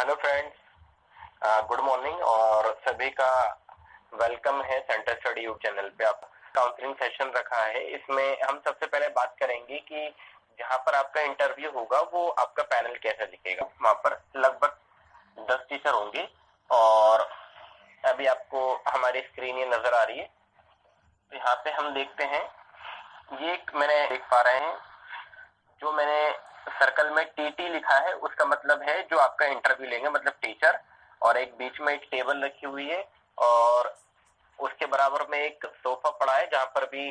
Hello friends, good morning और सभी का वेलकम है सेंटर स्टडी यूट्यूब चैनल पे। आप काउंसलिंग सेशन रखा है। इसमें हम सबसे पहले बात करेंगे कि जहां पर आपका इंटरव्यू होगा वो आपका पैनल कैसा दिखेगा। वहां पर लगभग 10 टीचर होंगे और अभी आपको हमारी स्क्रीन ये नजर आ रही है। तो यहाँ पे हम देखते हैं, ये मैंने देख पा रहे हैं जो मैंने सर्कल में टीटी लिखा है, उसका मतलब है जो आपका इंटरव्यू लेंगे, मतलब टीचर। और एक बीच में एक टेबल रखी हुई है और उसके बराबर में एक सोफा पड़ा है जहां पर भी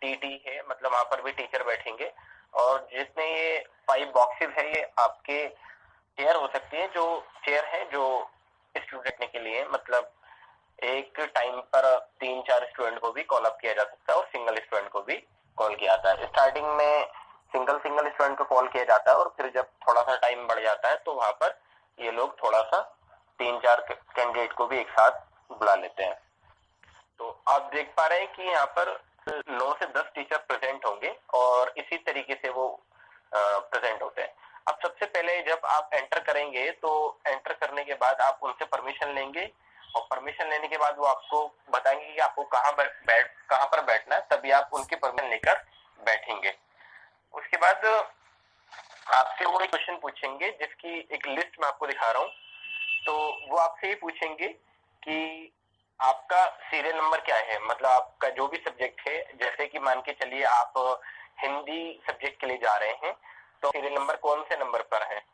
टीटी है, मतलब वहां पर भी टीचर बैठेंगे। और जितने ये 5 बॉक्सेस है ये आपके चेयर हो सकती है, जो चेयर है जो स्टूडेंट के लिए, मतलब एक टाइम पर 3-4 स्टूडेंट को भी कॉल अप किया जा सकता है और सिंगल स्टूडेंट को भी कॉल किया जाता है। स्टार्टिंग में सिंगल स्टूडेंट को कॉल किया जाता है और फिर जब थोड़ा सा टाइम बढ़ जाता है तो वहां पर ये लोग थोड़ा सा 3-4 कैंडिडेट को भी एक साथ बुला लेते हैं। तो आप देख पा रहे हैं कि यहाँ पर 9 से 10 टीचर प्रेजेंट होंगे और इसी तरीके से वो प्रेजेंट होते हैं। अब सबसे पहले जब आप एंटर करेंगे तो एंटर करने के बाद आप उनसे परमिशन लेंगे और परमिशन लेने के बाद वो आपको बताएंगे कि आपको कहाँ पर बैठना है, तभी आप उनकी परमिशन लेकर बैठेंगे। उसके बाद आपसे वो एक क्वेश्चन पूछेंगे जिसकी एक लिस्ट मैं आपको दिखा रहा हूँ। तो वो आपसे ये पूछेंगे कि आपका सीरियल नंबर क्या है, मतलब आपका जो भी सब्जेक्ट है। जैसे कि मान के चलिए आप हिंदी सब्जेक्ट के लिए जा रहे हैं तो सीरियल नंबर कौन से नंबर पर है।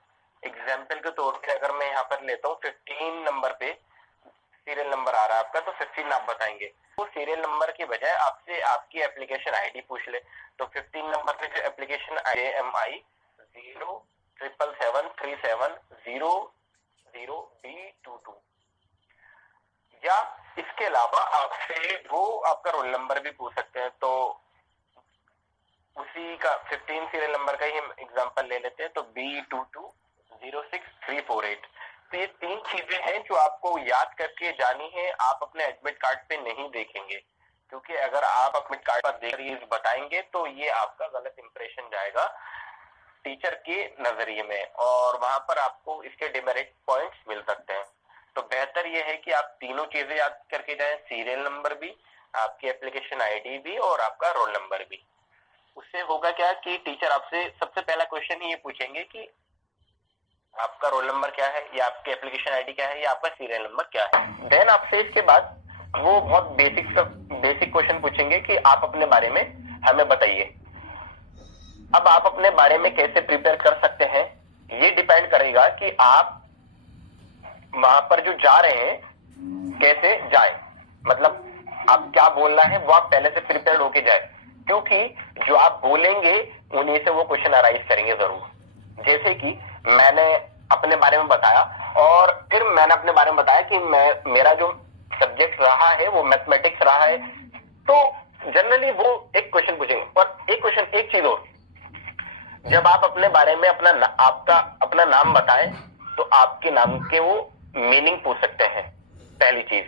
एग्जाम्पल के तौर पे अगर मैं यहाँ पर लेता हूँ 15 नंबर पे सीरियल नंबर आ रहा है आपका, तो 15 आप बताएंगे। वो सीरियल नंबर के बजाय आपसे आपकी एप्लीकेशन आईडी पूछ ले तो 15 नंबर पे जो एप्लीकेशन IMI 0773700B22, या इसके अलावा आपसे वो आपका रोल नंबर भी पूछ सकते हैं। तो उसी का 15 सीरियल नंबर का ही हम एग्जांपल ले लेते हैं, तो B220638। तो ये 3 चीजें हैं जो आपको याद करके जानी है। आप अपने एडमिट कार्ड पे नहीं देखेंगे, क्योंकि अगर आप एडमिट कार्ड पर देख ये बताएंगे तो ये आपका गलत इंप्रेशन जाएगा टीचर के नजरिए में और वहां पर आपको इसके डिमेरिट पॉइंट्स मिल सकते हैं। तो बेहतर ये है कि आप तीनों चीजें याद करके जाएं, सीरियल नंबर भी, आपकी एप्लीकेशन आईडी भी और आपका रोल नंबर भी। उससे होगा क्या कि टीचर आपसे सबसे पहला क्वेश्चन ही ये पूछेंगे कि आपका रोल नंबर क्या है, या आपकी एप्लीकेशन आईडी क्या है, या आपका सीरियल नंबर क्या है। देन आपसे इसके बाद वो बहुत बेसिक क्वेश्चन पूछेंगे कि आप अपने बारे में हमें बताइए। अब आप अपने बारे में कैसे प्रिपेयर कर सकते हैं ये डिपेंड करेगा कि आप वहां पर जो जा रहे हैं कैसे जाए, मतलब आप क्या बोलना है वो आप पहले से प्रिपेयर होके जाए, क्योंकि जो आप बोलेंगे उन्हीं से वो क्वेश्चन अराइज करेंगे जरूर। जैसे कि मैंने अपने बारे में बताया और फिर मैंने अपने बारे में बताया कि मेरा जो सब्जेक्ट रहा है वो मैथमेटिक्स रहा है, तो जनरली वो एक क्वेश्चन पूछेंगे। और एक चीज और, जब आप अपने बारे में अपना नाम बताएं तो आपके नाम के वो मीनिंग पूछ सकते हैं, पहली चीज।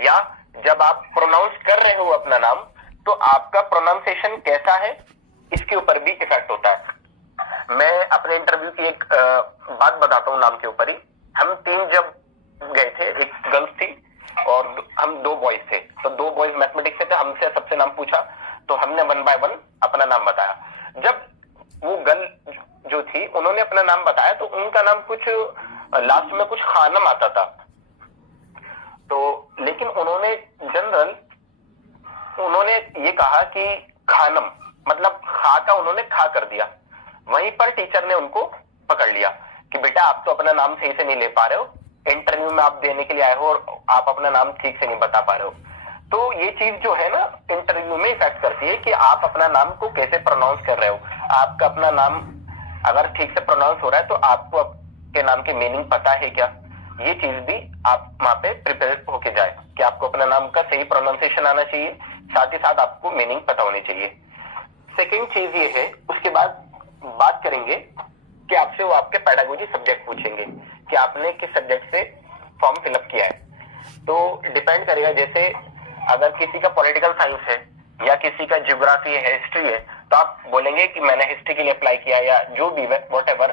या जब आप प्रोनाउंस कर रहे हो अपना नाम तो आपका प्रोनाउंसिएशन कैसा है इसके ऊपर भी इफेक्ट होता है। मैं अपने इंटरव्यू की एक बात बताता हूँ नाम के ऊपर ही। हम 3 जब गए थे, एक गर्ल्स थी और हम 2 बॉयज थे। तो 2 बॉयज मैथमेटिक्स से थे, हमसे सबसे नाम पूछा तो हमने 1 बाय 1 अपना नाम बताया। जब वो गर्ल जो थी उन्होंने अपना नाम बताया तो उनका नाम कुछ लास्ट में कुछ खानम आता था। तो लेकिन उन्होंने ये कहा कि खानम, मतलब खा का उन्होंने खा कर दिया। वहीं पर टीचर ने उनको पकड़ लिया कि बेटा आप तो अपना नाम सही से नहीं ले पा रहे हो, इंटरव्यू में आप देने के लिए आए हो और आप अपना नाम ठीक से नहीं बता पा रहे हो। तो ये चीज जो है ना इंटरव्यू में इफेक्ट करती है कि आप अपना नाम को कैसे प्रोनाउंस कर रहे हो। आपका अपना नाम अगर ठीक से प्रोनाउंस हो रहा है तो आपको आपके नाम की मीनिंग पता है क्या, ये चीज भी आप वहां पे प्रिपेयर होके जाए कि आपको अपना नाम का सही प्रोनाउंसिएशन आना चाहिए, साथ ही साथ आपको मीनिंग पता होनी चाहिए। सेकेंड चीज ये है, उसके बाद बात करेंगे कि आपसे वो आपके पेडागोजी सब्जेक्ट पूछेंगे कि आपने किस सब्जेक्ट से फॉर्म फिलअप किया है। तो डिपेंड करेगा, जैसे अगर किसी का पॉलिटिकल साइंस है या किसी का ज्योग्राफी है, हिस्ट्री है, तो आप बोलेंगे कि मैंने हिस्ट्री के लिए अप्लाई किया, या जो भी व्हाटएवर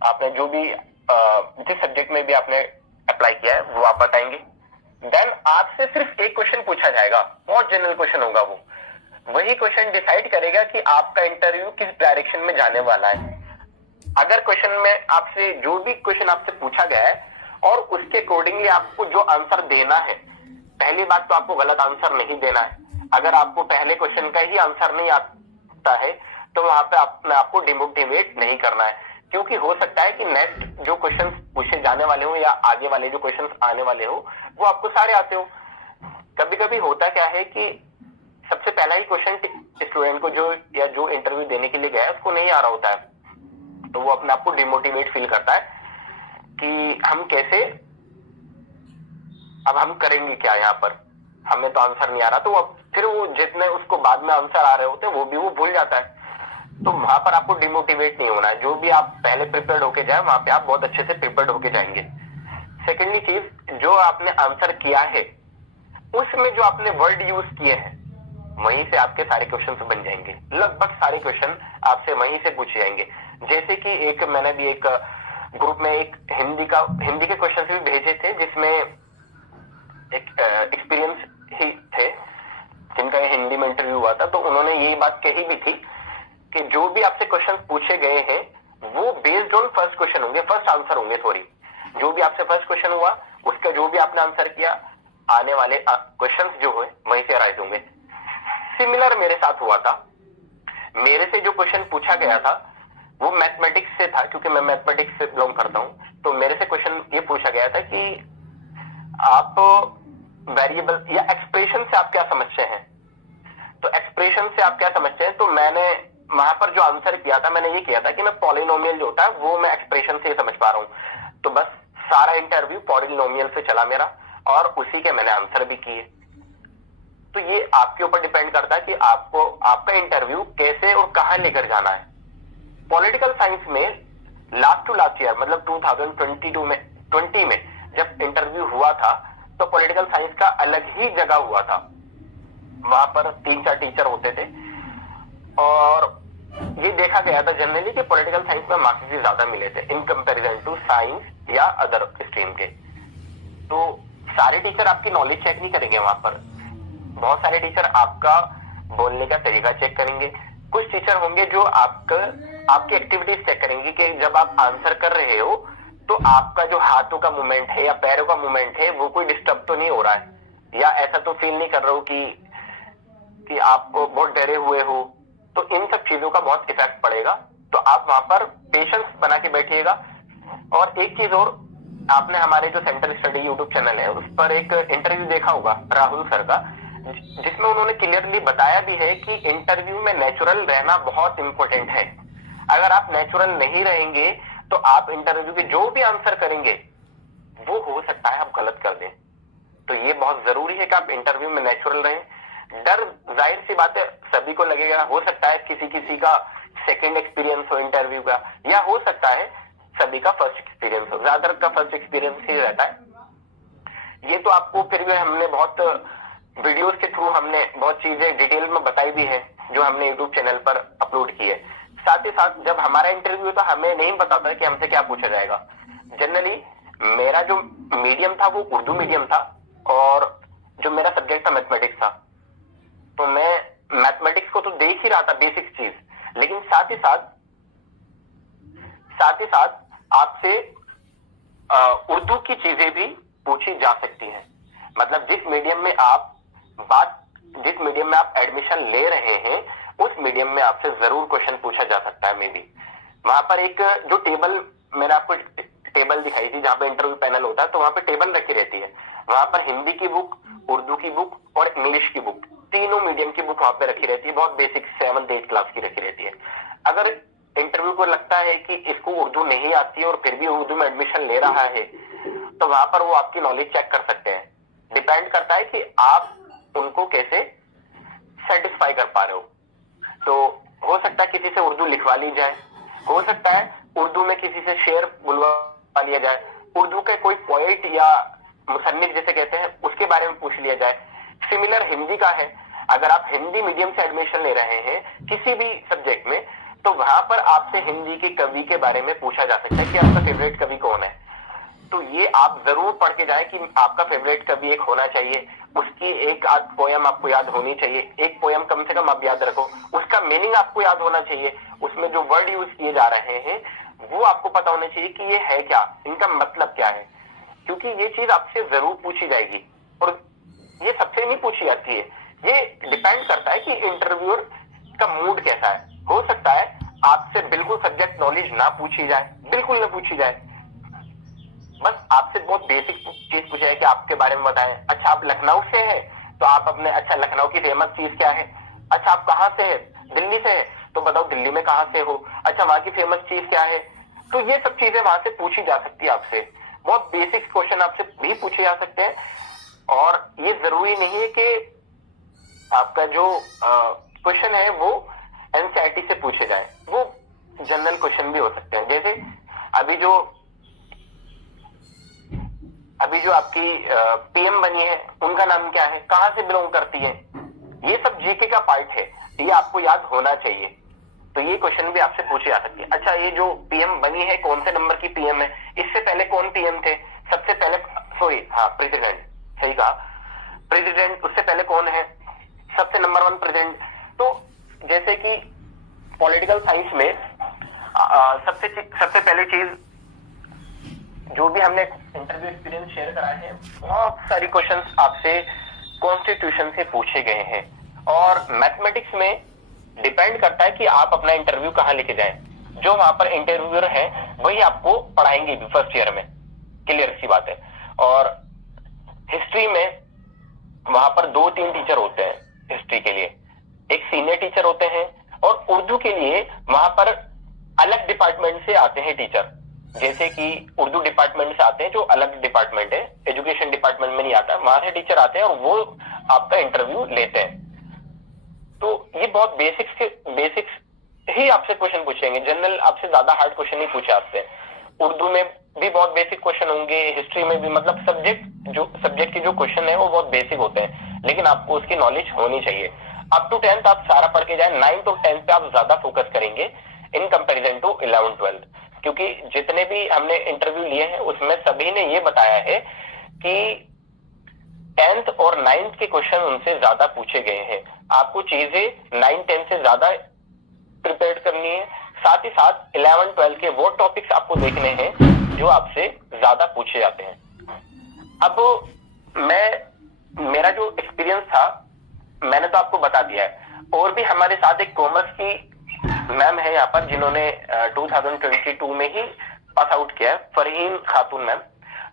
आपने जो भी जिस सब्जेक्ट में भी आपने अप्लाई किया है वो आप बताएंगे। देन आपसे सिर्फ एक क्वेश्चन पूछा जाएगा, बहुत जनरल क्वेश्चन होगा वो, वही क्वेश्चन डिसाइड करेगा कि आपका इंटरव्यू किस डायरेक्शन में जाने वाला है। अगर क्वेश्चन में आपसे जो भी क्वेश्चन आपसे पूछा गया है और उसके अकॉर्डिंगली आपको जो आंसर देना है, पहली बात तो आपको गलत आंसर नहीं देना है। अगर आपको पहले क्वेश्चन का ही आंसर नहीं आता है तो वहां पे अपने आपको डिमोटिवेट नहीं करना है, क्योंकि हो सकता है कि नेक्स्ट जो क्वेश्चन पूछे जाने वाले हो या आगे वाले जो क्वेश्चन आने वाले हो वो आपको सारे आते हो। कभी कभी होता क्या है कि सबसे पहला ही क्वेश्चन स्टूडेंट को जो इंटरव्यू देने के लिए गया है उसको नहीं आ रहा होता है, तो वो अपने आप को डिमोटिवेट फील करता है कि हम कैसे, अब हम करेंगे क्या, यहाँ पर हमें तो आंसर नहीं आ रहा। तो अब फिर वो जितने उसको बाद में आंसर आ रहे होते हैं वो भूल जाता है। तो वहां पर आपको डिमोटिवेट नहीं होना है, जो भी आप पहले प्रिपेयर्ड होके जाए वहां पे आप बहुत अच्छे से प्रिपेयर्ड होके जाएंगे। सेकेंडली चीज, जो आपने आंसर किया है उसमें जो आपने वर्ड यूज किए हैं वहीं से आपके सारे क्वेश्चन बन जाएंगे। लगभग सारे क्वेश्चन आपसे वहीं से पूछे जाएंगे। जैसे कि मैंने भी एक ग्रुप में एक हिंदी के क्वेश्चन भी भेजे थे, जिसमें एक एक्सपीरियंस ही थे जिनका हिंदी में इंटरव्यू हुआ था। तो उन्होंने ये बात कही भी थी कि जो भी आपसे क्वेश्चन पूछे गए हैं वो बेस्ड ऑन फर्स्ट क्वेश्चन होंगे, फर्स्ट आंसर होंगे, सॉरी, जो भी आपसे फर्स्ट क्वेश्चन हुआ उसका जो भी आपने आंसर किया, आने वाले क्वेश्चंस जो हुए वहीं से अराइज होंगे। सिमिलर मेरे साथ हुआ था। मेरे से जो क्वेश्चन पूछा गया था वो मैथमेटिक्स से था, क्योंकि मैं मैथमेटिक्स से बिलोंग करता हूं। तो मेरे से क्वेश्चन ये पूछा गया था कि आप वेरिएबल या एक्सप्रेशन से आप क्या समझते हैं। तो एक्सप्रेशन से आप क्या समझते हैं, तो मैंने वहां पर जो आंसर किया था मैंने ये किया था कि मैं पॉलिनोमियल जो होता है वो मैं एक्सप्रेशन से समझ पा रहा हूं। तो बस सारा इंटरव्यू पॉलिनोमियल से चला मेरा और उसी के मैंने आंसर भी किए। तो ये आपके ऊपर डिपेंड करता है कि आपको आपका इंटरव्यू कैसे और कहां लेकर जाना है। पॉलिटिकल साइंस में लास्ट टू लास्ट ईयर, मतलब 2020 में जब इंटरव्यू हुआ था तो पॉलिटिकल साइंस का अलग ही जगह हुआ था। वहां पर 3-4 टीचर होते थे और ये देखा गया था जनरली कि पॉलिटिकल साइंस में मार्क्स भी ज्यादा मिले थे इन कंपैरिजन टू साइंस या अदर स्ट्रीम के। तो सारे टीचर आपकी नॉलेज चेक नहीं करेंगे, वहां पर बहुत सारे टीचर आपका बोलने का तरीका चेक करेंगे। कुछ टीचर होंगे जो आपकी एक्टिविटीज चेक करेंगे कि जब आप आंसर कर रहे हो तो आपका जो हाथों का मूवमेंट है या पैरों का मूवमेंट है वो कोई डिस्टर्ब तो नहीं हो रहा है, या ऐसा तो फील नहीं कर रहे हो कि आप बहुत डरे हुए हो। तो इन सब चीजों का बहुत इफेक्ट पड़ेगा। तो आप वहां पर पेशेंस बना के बैठिएगा। और एक चीज और, आपने हमारे जो सेंट्रल स्टडी यूट्यूब चैनल है उस पर एक इंटरव्यू देखा होगा राहुल सर का, जिसमें उन्होंने क्लियरली बताया भी है कि इंटरव्यू में नेचुरल रहना बहुत इंपॉर्टेंट है। अगर आप नेचुरल नहीं रहेंगे तो आप इंटरव्यू के जो भी आंसर करेंगे वो हो सकता है आप गलत कर दें। तो ये बहुत जरूरी है कि आप इंटरव्यू में नेचुरल रहें। डर जाहिर सी बात है सभी को लगेगा, हो सकता है किसी का सेकंड एक्सपीरियंस हो इंटरव्यू का, या हो सकता है सभी का फर्स्ट एक्सपीरियंस हो, ज्यादातर का फर्स्ट एक्सपीरियंस ही रहता है। ये तो आपको फिर भी हमने बहुत वीडियोस के थ्रू हमने बहुत चीजें डिटेल में बताई भी है जो हमने यूट्यूब चैनल पर अपलोड की है। साथ ही साथ जब हमारा इंटरव्यू था हमें नहीं पता था कि हमसे क्या पूछा जाएगा। जनरली मेरा जो मीडियम था वो उर्दू मीडियम था और जो मेरा सब्जेक्ट था मैथमेटिक्स था। तो मैं मैथमेटिक्स को तो देख ही रहा था बेसिक चीज, लेकिन साथ ही साथ आपसे उर्दू की चीजें भी पूछी जा सकती हैं। मतलब जिस मीडियम में आप एडमिशन ले रहे हैं उस मीडियम में आपसे जरूर क्वेश्चन पूछा जा सकता है। मे बी वहां पर एक जो टेबल मैंने आपको टेबल दिखाई थी जहां पे इंटरव्यू पैनल होता है, तो वहां पे टेबल रखी रहती है। वहां पर हिंदी की बुक, उर्दू की बुक और इंग्लिश की बुक, तीनों मीडियम की बुक वहां पे रखी रहती है। बहुत बेसिक 7th-8th क्लास की रखी रहती है। अगर इंटरव्यू को लगता है कि इसको उर्दू नहीं आती है और फिर भी उर्दू में एडमिशन ले रहा है, तो वहां पर वो आपकी नॉलेज चेक कर सकते हैं। डिपेंड करता है कि आप उनको कैसे सेटिस्फाई कर पा रहे हो। तो हो सकता है किसी से उर्दू लिखवा ली जाए, हो सकता है उर्दू में किसी से शेर बुलवा लिया जाए, उर्दू के कोई पोएट या मुसन्निफ जिसे कहते हैं उसके बारे में पूछ लिया जाए। सिमिलर हिंदी का है, अगर आप हिंदी मीडियम से एडमिशन ले रहे हैं किसी भी सब्जेक्ट में, तो वहां पर आपसे हिंदी के कवि के बारे में पूछा जा सकता है कि आपका फेवरेट कवि कौन है। आप जरूर पढ़ के जाएं कि आपका फेवरेट कवि एक होना चाहिए, उसकी एक आध पोयम आपको याद होनी चाहिए, एक पोयम कम से कम आप याद रखो, उसका मीनिंग आपको याद होना चाहिए, उसमें जो वर्ड यूज किए जा रहे हैं वो आपको पता होना चाहिए कि ये है क्या, इनका मतलब क्या है, क्योंकि ये चीज आपसे जरूर पूछी जाएगी और ये सबसे नहीं पूछी जाती है। ये डिपेंड करता है कि इंटरव्यूअर का मूड कैसा है। हो सकता है आपसे बिल्कुल सब्जेक्ट नॉलेज ना पूछी जाए, बिल्कुल ना पूछी जाए, बस आपसे बहुत बेसिक चीज पूछा है कि आपके बारे में बताएं। अच्छा आप लखनऊ से हैं तो आप अपने, अच्छा लखनऊ की फेमस चीज क्या है, अच्छा आप कहाँ से है, दिल्ली से है तो बताओ दिल्ली में कहाँ से हो, अच्छा वहां की फेमस चीज क्या है। तो ये सब चीजें वहां से पूछी जा सकती है आपसे, बहुत बेसिक क्वेश्चन आपसे भी पूछे जा सकते हैं। और ये जरूरी नहीं है कि आपका जो क्वेश्चन है वो एनसीईआरटी से पूछे जाए, वो जनरल क्वेश्चन भी हो सकते हैं। जैसे अभी जो आपकी पीएम बनी है उनका नाम क्या है, कहां से बिलोंग करती है, ये सब जीके का पार्ट है, ये आपको याद होना चाहिए। तो ये क्वेश्चन भी आपसे पूछे जा सकते हैं। अच्छा ये जो पीएम बनी है कौन से नंबर की पीएम है, इससे पहले कौन पीएम थे, सबसे पहले प्रेसिडेंट, सही कहा, प्रेसिडेंट, उससे पहले कौन है, सबसे नंबर 1 प्रेसिडेंट। तो जैसे कि पॉलिटिकल साइंस में सबसे पहले चीज जो भी हमने इंटरव्यू एक्सपीरियंस शेयर करा है, बहुत सारी क्वेश्चंस आपसे कॉन्स्टिट्यूशन से पूछे गए हैं। और मैथमेटिक्स में डिपेंड करता है कि आप अपना इंटरव्यू कहां लेके जाएं, जो वहां पर इंटरव्यूअर है वही आपको पढ़ाएंगे भी फर्स्ट ईयर में, क्लियर सी बात है। और हिस्ट्री में वहां पर 2-3 टीचर होते हैं हिस्ट्री के लिए, एक सीनियर टीचर होते हैं, और उर्दू के लिए वहां पर अलग डिपार्टमेंट से आते हैं टीचर, जैसे कि उर्दू डिपार्टमेंट से आते हैं जो अलग डिपार्टमेंट है, एजुकेशन डिपार्टमेंट में नहीं आता, वहां से टीचर आते हैं और वो आपका इंटरव्यू लेते हैं। तो ये बहुत बेसिक्स ही आपसे क्वेश्चन पूछेंगे, जनरल आपसे ज्यादा हार्ड क्वेश्चन नहीं पूछे आपसे। उर्दू में भी बहुत बेसिक क्वेश्चन होंगे, हिस्ट्री में भी, मतलब सब्जेक्ट के जो क्वेश्चन है वो बहुत बेसिक होते हैं, लेकिन आपको उसकी नॉलेज होनी चाहिए। अप टू 10th आप सारा पढ़ के जाए, 9th और 10th पे आप ज्यादा फोकस करेंगे इन कंपेरिजन टू 11th-12th, क्योंकि जितने भी हमने इंटरव्यू लिए हैं उसमें सभी ने ये बताया है कि 10th और 9th के क्वेश्चन उनसे ज्यादा पूछे गए हैं। आपको चीजें 9-10 से ज्यादा प्रिपेयर करनी है, साथ ही साथ 11-12 के वो टॉपिक्स आपको देखने हैं जो आपसे ज्यादा पूछे जाते हैं। अब मेरा जो एक्सपीरियंस था मैंने तो आपको बता दिया है, और भी हमारे साथ एक कॉमर्स की मैम है यहाँ पर जिन्होंने 2022 में ही पास आउट किया है, फरहीन खातून मैम,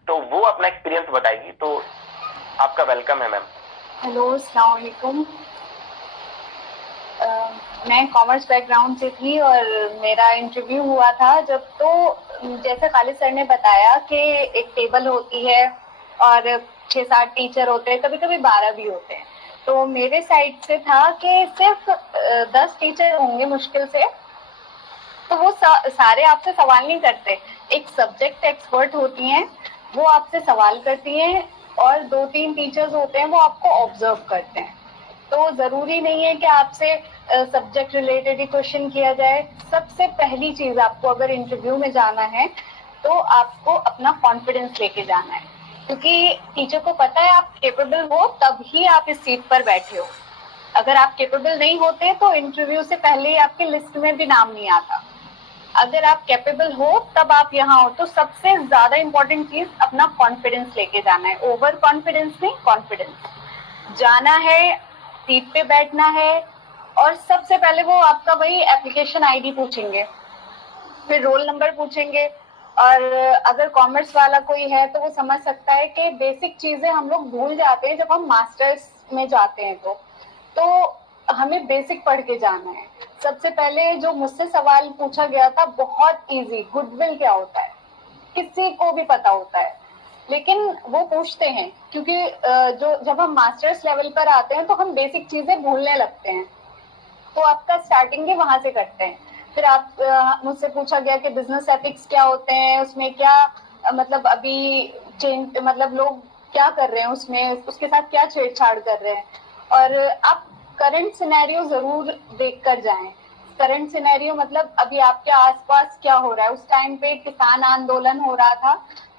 तो वो अपना एक्सपीरियंस बताएगी। तो आपका वेलकम है मैम। हेलो, अस्सलाम वालेकुम। मैं कॉमर्स बैकग्राउंड से थी और मेरा इंटरव्यू हुआ था जब, तो जैसे खालिद सर ने बताया कि एक टेबल होती है और 6-7 टीचर होते हैं, कभी कभी 12 भी होते हैं। तो मेरे साइड से था कि सिर्फ 10 टीचर होंगे मुश्किल से, तो वो सारे आपसे सवाल नहीं करते। एक सब्जेक्ट एक्सपर्ट होती हैं, वो आपसे सवाल करती हैं, और 2-3 टीचर्स होते हैं वो आपको ऑब्जर्व करते हैं। तो जरूरी नहीं है कि आपसे सब्जेक्ट रिलेटेड ही क्वेश्चन किया जाए। सबसे पहली चीज, आपको अगर इंटरव्यू में जाना है तो आपको अपना कॉन्फिडेंस लेके जाना है, क्योंकि टीचर को पता है आप केपेबल हो, तब ही आप इस सीट पर बैठे हो। अगर आप केपेबल नहीं होते तो इंटरव्यू से पहले ही आपके लिस्ट में भी नाम नहीं आता। अगर आप कैपेबल हो तब आप यहाँ हो। तो सबसे ज्यादा इंपॉर्टेंट चीज अपना कॉन्फिडेंस लेके जाना है, ओवर कॉन्फिडेंस नहीं, कॉन्फिडेंस। जाना है, सीट पे बैठना है, और सबसे पहले वो आपका वही एप्लीकेशन आईडी पूछेंगे, फिर रोल नंबर पूछेंगे। और अगर कॉमर्स वाला कोई है तो वो समझ सकता है कि बेसिक चीजें हम लोग भूल जाते हैं जब हम मास्टर्स में जाते हैं। तो हमें बेसिक पढ़ के जाना है। सबसे पहले जो मुझसे सवाल पूछा गया था बहुत इजी, गुडविल क्या होता है किसी को भी पता होता है, लेकिन वो पूछते हैं क्योंकि जब हम मास्टर्स लेवल पर आते हैं तो हम बेसिक चीजें भूलने लगते हैं। तो आपका स्टार्टिंग ही वहां से करते हैं। फिर आप मुझसे पूछा गया कि बिजनेस एथिक्स क्या होते हैं, उसमें क्या मतलब अभी चेंज, मतलब लोग क्या कर रहे हैं उसमें, उसके साथ क्या छेड़छाड़ कर रहे हैं। और आप करंट सिनेरियो जरूर देख कर जाएं। करंट सिनेरियो मतलब अभी आपके आसपास क्या हो रहा है। उस टाइम पे किसान आंदोलन हो रहा था,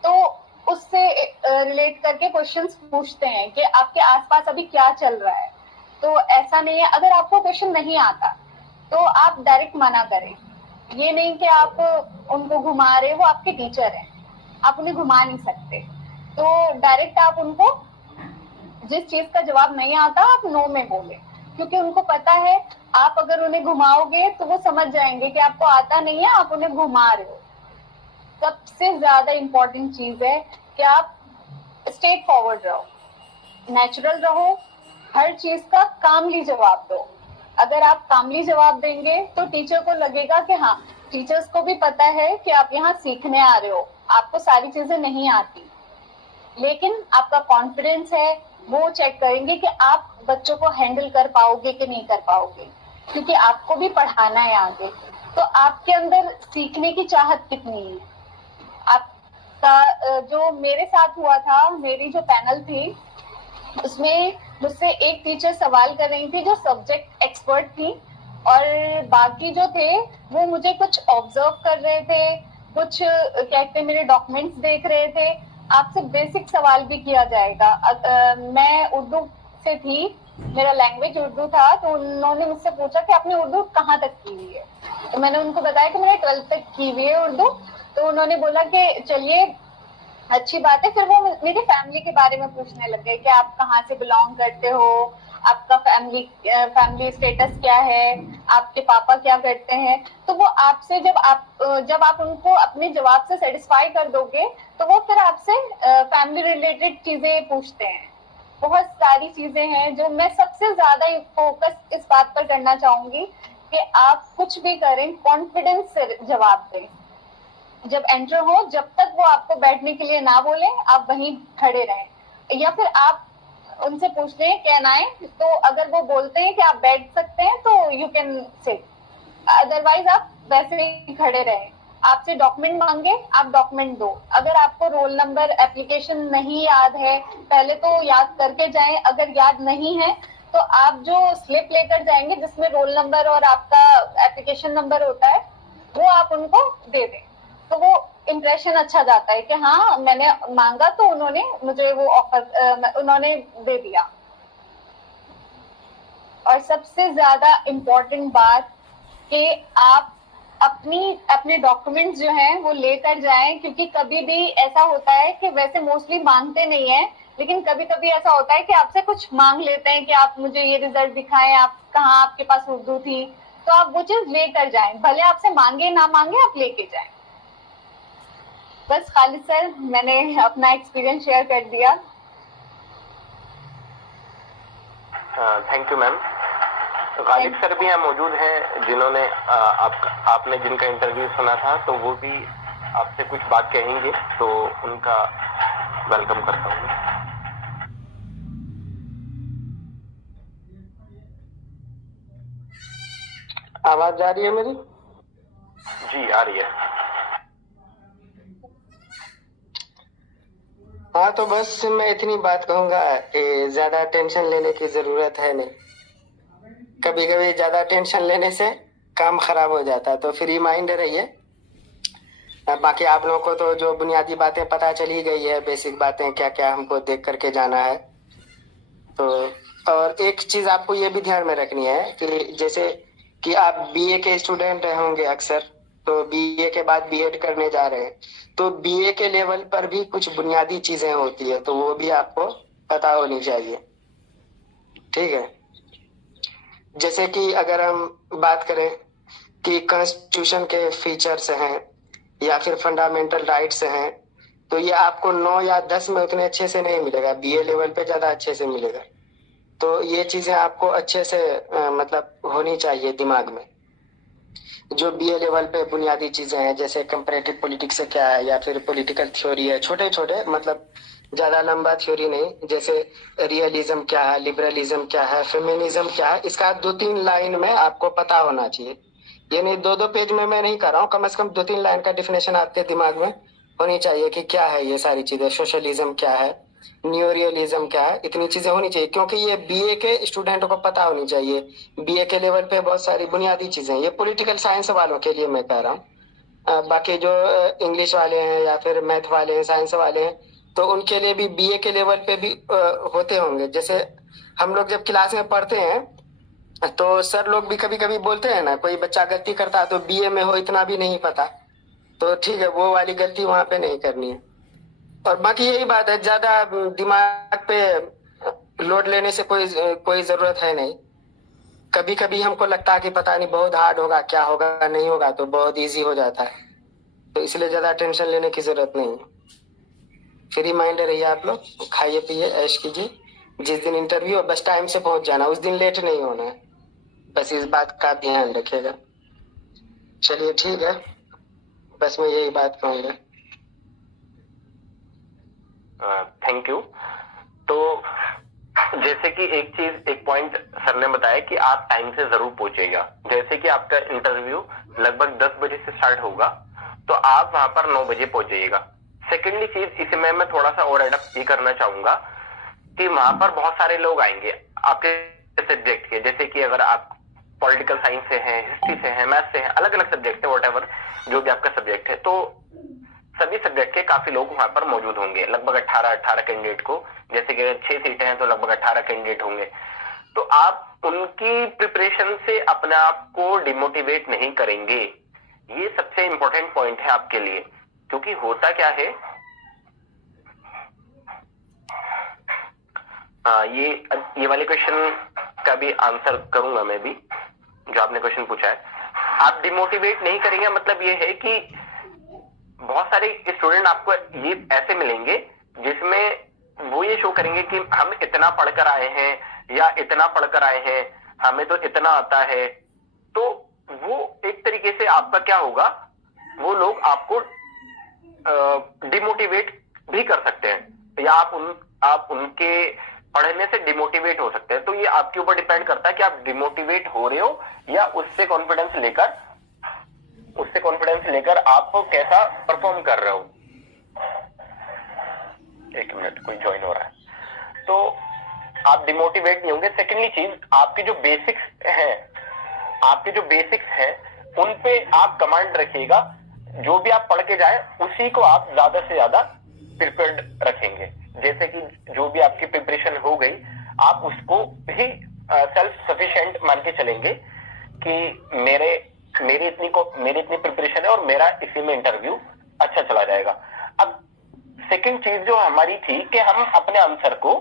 तो उससे रिलेट करके क्वेश्चंस पूछते हैं कि आपके आसपास अभी क्या चल रहा है। तो ऐसा नहीं है, अगर आपको क्वेश्चन नहीं आता तो आप डायरेक्ट मना करें। ये नहीं कि आप उनको घुमा रहे, वो आपके टीचर हैं, आप उन्हें घुमा नहीं सकते। तो डायरेक्ट आप उनको जिस चीज का जवाब नहीं आता आप नो में बोले, क्योंकि उनको पता है आप अगर उन्हें घुमाओगे तो वो समझ जाएंगे कि आपको आता नहीं है, आप उन्हें घुमा रहे हो। सबसे ज्यादा इम्पोर्टेंट चीज है कि आप स्ट्रेट फॉरवर्ड रहो, नेचुरल रहो, हर चीज का कामली जवाब दो। अगर आप कामली जवाब देंगे तो टीचर को लगेगा कि हाँ, टीचर्स को भी पता है कि आप यहाँ सीखने आ रहे हो, आपको सारी चीजें नहीं आती, लेकिन आपका कॉन्फिडेंस है, वो चेक करेंगे कि आप बच्चों को हैंडल कर पाओगे कि नहीं कर पाओगे, क्योंकि आपको भी पढ़ाना है आगे। तो आपके अंदर सीखने की चाहत कितनी है। आपका जो मेरे साथ हुआ था, मेरी जो पैनल थी उसमें मुझसे एक टीचर सवाल कर रही थी जो सब्जेक्ट एक्सपर्ट थी, और बाकी जो थे वो मुझे कुछ ऑब्जर्व कर रहे थे, कुछ कहते मेरे डॉक्यूमेंट्स देख रहे थे। आपसे बेसिक सवाल भी किया जाएगा। मैं उर्दू से थी, मेरा लैंग्वेज उर्दू था, तो उन्होंने मुझसे पूछा कि आपने उर्दू कहाँ तक की हुई है। तो मैंने उनको बताया कि मैंने 12th तक की हुई है उर्दू। तो उन्होंने बोला कि चलिए अच्छी बात है। फिर वो मेरी फैमिली के बारे में पूछने लग गए कि आप कहाँ से बिलोंग करते हो, आपका फैमिली स्टेटस क्या है, आपके पापा क्या करते हैं। तो वो आपसे जब आप उनको अपने जवाब से सेटिस्फाई कर दोगे तो वो फिर आपसे फैमिली रिलेटेड चीजें पूछते हैं। बहुत सारी चीजें हैं जो मैं सबसे ज्यादा फोकस इस बात पर करना चाहूंगी कि आप कुछ भी करें कॉन्फिडेंस से जवाब दें। जब एंटर हो, जब तक वो आपको बैठने के लिए ना बोले आप वहीं खड़े रहें, या फिर आप उनसे पूछ लें कहना है। तो अगर वो बोलते हैं कि आप बैठ सकते हैं तो यू कैन सिट, अदरवाइज आप वैसे ही खड़े रहें। आपसे डॉक्यूमेंट मांगे, आप डॉक्यूमेंट दो। अगर आपको रोल नंबर एप्लीकेशन नहीं याद है, पहले तो याद करके जाएं। अगर याद नहीं है तो आप जो स्लिप लेकर जाएंगे जिसमें रोल नंबर और आपका एप्लीकेशन नंबर होता है वो आप उनको दे दें, तो वो इम्प्रेशन अच्छा जाता है कि हाँ मैंने मांगा तो उन्होंने मुझे वो ऑफर उन्होंने दे दिया। और सबसे ज्यादा इम्पोर्टेंट बात कि आप अपने डॉक्यूमेंट्स जो हैं वो लेकर जाएं, क्योंकि कभी भी ऐसा होता है कि वैसे मोस्टली मांगते नहीं है, लेकिन कभी कभी ऐसा होता है कि आपसे कुछ मांग लेते हैं कि आप मुझे ये रिजल्ट दिखाएं, आप कहाँ आपके पास उर्दू थी। तो आप वो चीज लेकर जाएं, भले आपसे मांगे ना मांगे आप लेके जाएं। बस खालिद सर, मैंने अपना एक्सपीरियंस शेयर कर दिया। Thank you ma'am. Ghalib sir भी यहाँ मौजूद हैं जिन्होंने आपने जिनका इंटरव्यू सुना था, तो वो भी आपसे कुछ बात कहेंगे, तो उनका वेलकम करता हूँ। आवाज जा रही है मेरी? जी आ रही है। हाँ, तो बस मैं इतनी बात कहूंगा कि ज्यादा टेंशन लेने की जरूरत है नहीं। कभी कभी ज्यादा टेंशन लेने से काम खराब हो जाता है, तो फ्री माइंड रहिए। बाकी आप लोगों को तो जो बुनियादी बातें पता चली गई है, बेसिक बातें क्या क्या हमको देख करके जाना है। तो और एक चीज आपको ये भी ध्यान में रखनी है कि जैसे कि आप बीए के स्टूडेंट होंगे अक्सर, तो बीए के बाद बीएड करने जा रहे हैं, तो बीए के लेवल पर भी कुछ बुनियादी चीजें होती है, तो वो भी आपको पता होनी चाहिए। ठीक है, जैसे कि अगर हम बात करें कि कॉन्स्टिट्यूशन के फीचर्स हैं या फिर फंडामेंटल राइट्स हैं, तो ये आपको 9 या 10 में उतने अच्छे से नहीं मिलेगा, बीए लेवल पे ज्यादा अच्छे से मिलेगा। तो ये चीजें आपको अच्छे से मतलब होनी चाहिए दिमाग में। जो बीए लेवल पे बुनियादी चीजें हैं, जैसे कंपैरेटिव पॉलिटिक्स क्या है या फिर पॉलिटिकल थ्योरी है, छोटे छोटे, मतलब ज्यादा लंबा थ्योरी नहीं। जैसे रियलिज्म क्या है, लिबरलिज्म क्या है, फेमिनिज्म क्या है, इसका 2-3 लाइन में आपको पता होना चाहिए। ये नहीं 2-2 पेज में मैं नहीं कर रहा हूँ, कम से कम 2-3 लाइन का डिफिनेशन आपके दिमाग में होनी चाहिए कि क्या है ये सारी चीजें। सोशलिज्म क्या है, न्यू रियलिज्म क्या है, इतनी चीजें होनी चाहिए, क्योंकि ये बीए के स्टूडेंटों को पता होनी चाहिए। बीए के लेवल पे बहुत सारी बुनियादी चीजें, ये पॉलिटिकल साइंस वालों के लिए मैं कह रहा हूँ। बाकी जो इंग्लिश वाले हैं या फिर मैथ वाले हैं, साइंस वाले हैं, तो उनके लिए भी बीए के लेवल पे भी होते होंगे। जैसे हम लोग जब क्लास में पढ़ते हैं तो सर लोग भी कभी कभी बोलते हैं ना, कोई बच्चा गलती करता है तो बीए में हो इतना भी नहीं पता, तो ठीक है वो वाली गलती वहां पे नहीं करनी है। और बाकी यही बात है, ज्यादा दिमाग पे लोड लेने से कोई जरूरत है नहीं। कभी कभी हमको लगता है कि पता नहीं बहुत हार्ड होगा, क्या होगा नहीं होगा, तो बहुत इजी हो जाता है, तो इसलिए ज्यादा टेंशन लेने की जरूरत नहीं है। फ्री माइंड रहिए आप लोग, खाइए पिए ऐश कीजिए। जिस दिन इंटरव्यू हो बस टाइम से पहुंच जाना, उस दिन लेट नहीं होना है, बस इस बात का ध्यान रखिएगा। चलिए ठीक है, बस मैं यही बात कहूंगा। Thank you. तो जैसे कि एक पॉइंट सर ने बताया कि आप टाइम से जरूर पहुंचेगा। जैसे कि आपका इंटरव्यू लगभग 10 बजे से स्टार्ट होगा, तो आप वहां पर 9 बजे पहुंच जाइएगा। सेकेंडली चीज इसमें मैं थोड़ा सा और एडअप ये करना चाहूंगा कि वहां पर बहुत सारे लोग आएंगे आपके सब्जेक्ट के, जैसे कि अगर आप पॉलिटिकल साइंस से हैं, हिस्ट्री से हैं, मैथ से हैं, अलग अलग सब्जेक्ट है, व्हाटएवर जो भी आपका सब्जेक्ट है, तो सभी सब्जेक्ट के काफी लोग वहां पर मौजूद होंगे। लगभग 18 कैंडिडेट को, जैसे कि 6 सीटें हैं तो लगभग 18 कैंडिडेट होंगे। तो आप उनकी प्रिपरेशन से अपने आप को डिमोटिवेट नहीं करेंगे, ये सबसे इंपॉर्टेंट पॉइंट है आपके लिए। क्योंकि होता क्या है, ये वाले क्वेश्चन का भी आंसर करूंगा मैं भी, जो आपने क्वेश्चन पूछा है। आप डिमोटिवेट नहीं करेंगे, मतलब ये है कि बहुत सारे स्टूडेंट आपको ये ऐसे मिलेंगे जिसमें वो ये शो करेंगे कि हम इतना पढ़कर आए हैं या इतना पढ़कर आए हैं, हमें तो इतना आता है। तो वो एक तरीके से आपका क्या होगा, वो लोग आपको डिमोटिवेट भी कर सकते हैं, या आप उनके पढ़ने से डिमोटिवेट हो सकते हैं। तो ये आपके ऊपर डिपेंड करता है कि आप डिमोटिवेट हो रहे हो या उससे कॉन्फिडेंस लेकर आप कैसा परफॉर्म कर रहे हो। एक मिनट, कोई ज्वाइन हो रहा है। तो आप डिमोटिवेट नहीं होंगे। सेकेंडली चीज, आपके जो बेसिक्स हैं उन पे आप कमांड रखिएगा। जो भी आप पढ़ के जाए उसी को आप ज्यादा से ज्यादा प्रिपेयर्ड रखेंगे। जैसे कि जो भी आपकी प्रिपरेशन हो गई, आप उसको ही सेल्फ सफिशिएंट मान के चलेंगे कि मेरी इतनी प्रिपरेशन है और मेरा इसी में इंटरव्यू अच्छा चला जाएगा। अब सेकंड चीज जो हमारी थी कि हम अपने आंसर को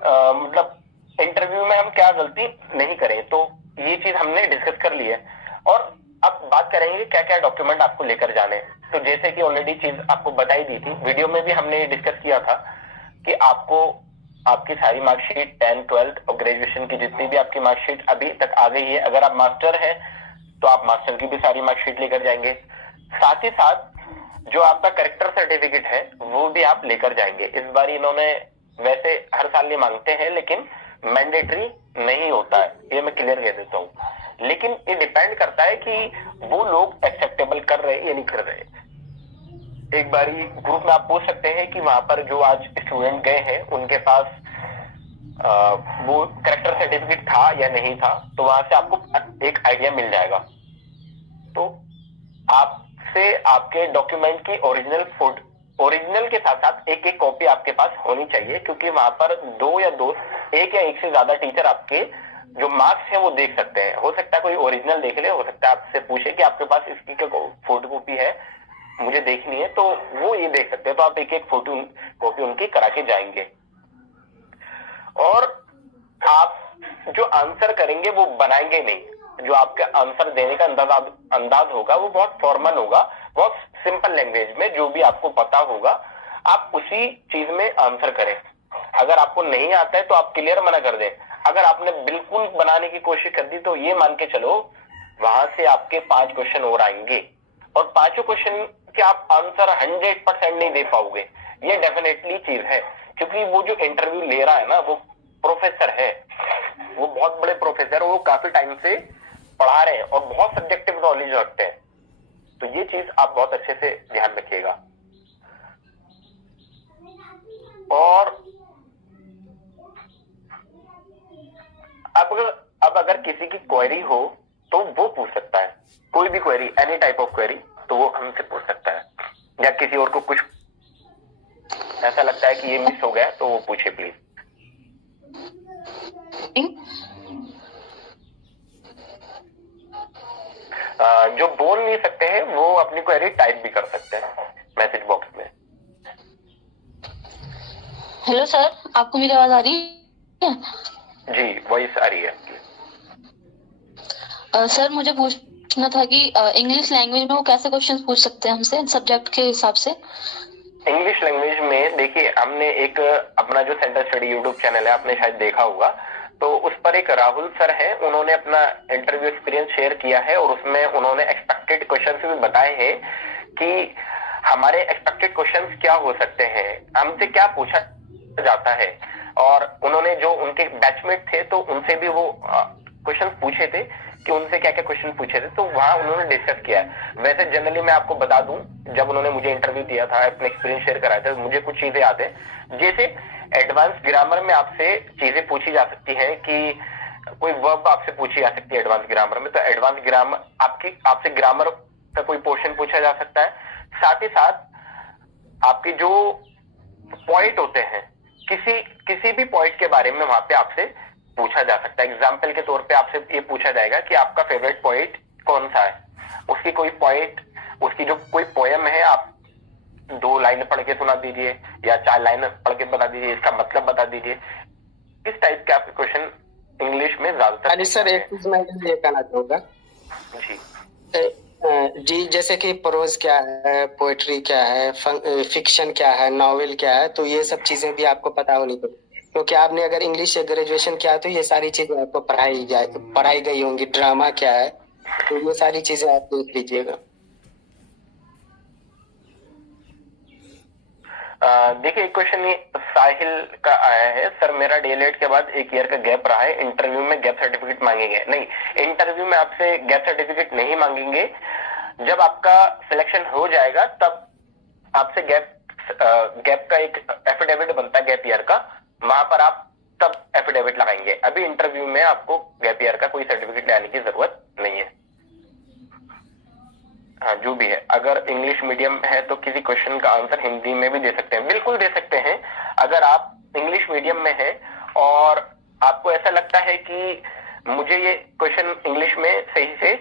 मतलब इंटरव्यू में हम क्या गलती नहीं करें, तो ये चीज हमने डिस्कस कर ली है। और अब बात करेंगे क्या क्या डॉक्यूमेंट आपको लेकर जाने। तो जैसे कि ऑलरेडी चीज आपको बताई दी थी, वीडियो में भी हमने डिस्कस किया था कि आपको आपकी सारी मार्कशीट 10, 12 और ग्रेजुएशन की जितनी भी आपकी मार्कशीट अभी तक आ गई है, अगर आप मास्टर है तो आप मास्टर की भी सारी मार्कशीट लेकर जाएंगे। साथ ही साथ जो आपका करेक्टर सर्टिफिकेट है वो भी आप लेकर जाएंगे। इस बार इन्होंने वैसे हर साल ये मांगते हैं लेकिन मैंडेटरी नहीं होता है, ये मैं क्लियर कह देता हूँ। लेकिन ये डिपेंड करता है कि वो लोग एक्सेप्टेबल कर रहे हैं या नहीं कर रहे। एक बारी ग्रुप में आप पूछ सकते हैं कि वहां पर जो आज स्टूडेंट गए हैं उनके पास वो करेक्टर सर्टिफिकेट था या नहीं था, तो वहां से आपको एक आइडिया मिल जाएगा। तो आपसे आपके डॉक्यूमेंट की ओरिजिनल के साथ साथ एक एक कॉपी आपके पास होनी चाहिए, क्योंकि वहां पर एक या एक से ज्यादा टीचर आपके जो मार्क्स हैं वो देख सकते हैं। हो सकता है कोई ओरिजिनल देख ले, हो सकता है आपसे पूछे कि आपके पास इसकी क्या फोटोकॉपी है, मुझे देखनी है, तो वो ये देख सकते हैं। तो आप एक एक फोटो कॉपी उनकी करा के जाएंगे। और आप जो आंसर करेंगे वो बनाएंगे नहीं। जो आपका आंसर देने का अंदाज होगा वो बहुत फॉर्मल होगा, बहुत सिंपल लैंग्वेज में जो भी आपको पता होगा आप उसी चीज में आंसर करें। अगर आपको नहीं आता है तो आप क्लियर मना कर दें। अगर आपने बिल्कुल बनाने की कोशिश कर दी तो ये मान के चलो वहां से आपके 5 क्वेश्चन और आएंगे और 5 क्वेश्चन के आप आंसर 100% नहीं दे पाओगे। ये डेफिनेटली चीज है, क्योंकि वो जो इंटरव्यू ले रहा है ना वो प्रोफेसर है, वो बहुत बड़े प्रोफेसर, वो काफी टाइम से पढ़ा रहे हैं और बहुत सब्जेक्टिव नॉलेज रखते हैं। तो ये चीज आप बहुत अच्छे से ध्यान रखिएगा। और अब अगर किसी की क्वेरी हो तो वो पूछ सकता है, कोई भी query, any type of query, तो वो हमसे पूछ सकता है या किसी और को कुछ ऐसा लगता है कि ये मिस हो गया तो वो पूछे प्लीज। जो बोल नहीं सकते हैं वो अपनी क्वेरी टाइप भी कर सकते हैं मैसेज बॉक्स में। हेलो सर, आपको मेरी आवाज आ रही है? जी, वॉइस आ रही है आपकी। सर मुझे पूछना था कि इंग्लिश लैंग्वेज में वो कैसे क्वेश्चंस पूछ सकते हैं हमसे सब्जेक्ट के हिसाब से? इंग्लिश लैंग्वेज में देखिए, हमने एक अपना जो सेंटर स्टडी यूट्यूब चैनल है, आपने शायद देखा होगा, तो उस पर एक राहुल सर है, उन्होंने अपना इंटरव्यू एक्सपीरियंस शेयर किया है और उसमें उन्होंने एक्सपेक्टेड क्वेश्चंस भी बताए हैं कि हमारे एक्सपेक्टेड क्वेश्चंस क्या हो सकते हैं, हमसे क्या पूछा जाता है। और उन्होंने जो उनके बैचमेट थे तो उनसे भी वो क्वेश्चंस पूछे थे कि उनसे क्या क्या क्वेश्चन पूछे थे, तो वहां उन्होंने डिस्कस किया है। वैसे जनरली मैं आपको बता दूं, जब उन्होंने मुझे इंटरव्यू दिया था, अपने एक्सपीरियंस शेयर कराया था, मुझे कुछ चीजें याद है। जैसे एडवांस ग्रामर में आपसे चीजें पूछी जा सकती हैं कि कोई वर्ब आपसे पूछी जा सकती है एडवांस ग्रामर में, तो एडवांस ग्रामर आपसे ग्रामर का कोई पोर्शन पूछा जा सकता है। साथ ही साथ आपके जो पॉइंट होते हैं, किसी भी पॉइंट के बारे में वहां पे आपसे पूछा जा सकता है। एग्जाम्पल के तौर पे आपसे ये पूछा जाएगा कि आपका फेवरेट पॉइंट कौन सा है, उसकी कोई पॉइंट, उसकी जो कोई पोयम है, आप 2 लाइन पढ़ के सुना दीजिए या 4 लाइन पढ़ के बता दीजिए, इसका मतलब बता दीजिए। इस टाइप के आपके क्वेश्चन इंग्लिश में ज्यादातर। सर एक चीज मैं ये कहना चाहूंगा जी, जैसे कि प्रोज क्या है, पोएट्री क्या है, फिक्शन क्या है, नॉवेल क्या है, तो ये सब चीजें भी आपको पता होनी चाहिए, क्योंकि आपने अगर इंग्लिश से ग्रेजुएशन किया तो ये सारी चीजें आपको पढ़ाई गई होंगी। ड्रामा क्या है, तो ये सारी चीजें आप देख लीजिएगा। देखिए, एक क्वेश्चन ये साहिल का आया है, सर मेरा डीएलएड के बाद 1 ईयर का गैप रहा है, इंटरव्यू में गैप सर्टिफिकेट मांगेंगे? नहीं, इंटरव्यू में आपसे गैप सर्टिफिकेट नहीं मांगेंगे। जब आपका सिलेक्शन हो जाएगा तब आपसे गैप का एक एफिडेविट बनता है गैप ईयर का, वहां पर आप तब एफिडेविट लगाएंगे। अभी इंटरव्यू में आपको गैप ईयर का कोई सर्टिफिकेट लाने की जरूरत नहीं है। हाँ, जो भी है, अगर इंग्लिश मीडियम है तो किसी क्वेश्चन का आंसर हिंदी में भी दे सकते हैं, बिल्कुल दे सकते हैं। अगर आप इंग्लिश मीडियम में है और आपको ऐसा लगता है कि मुझे ये क्वेश्चन इंग्लिश में सही से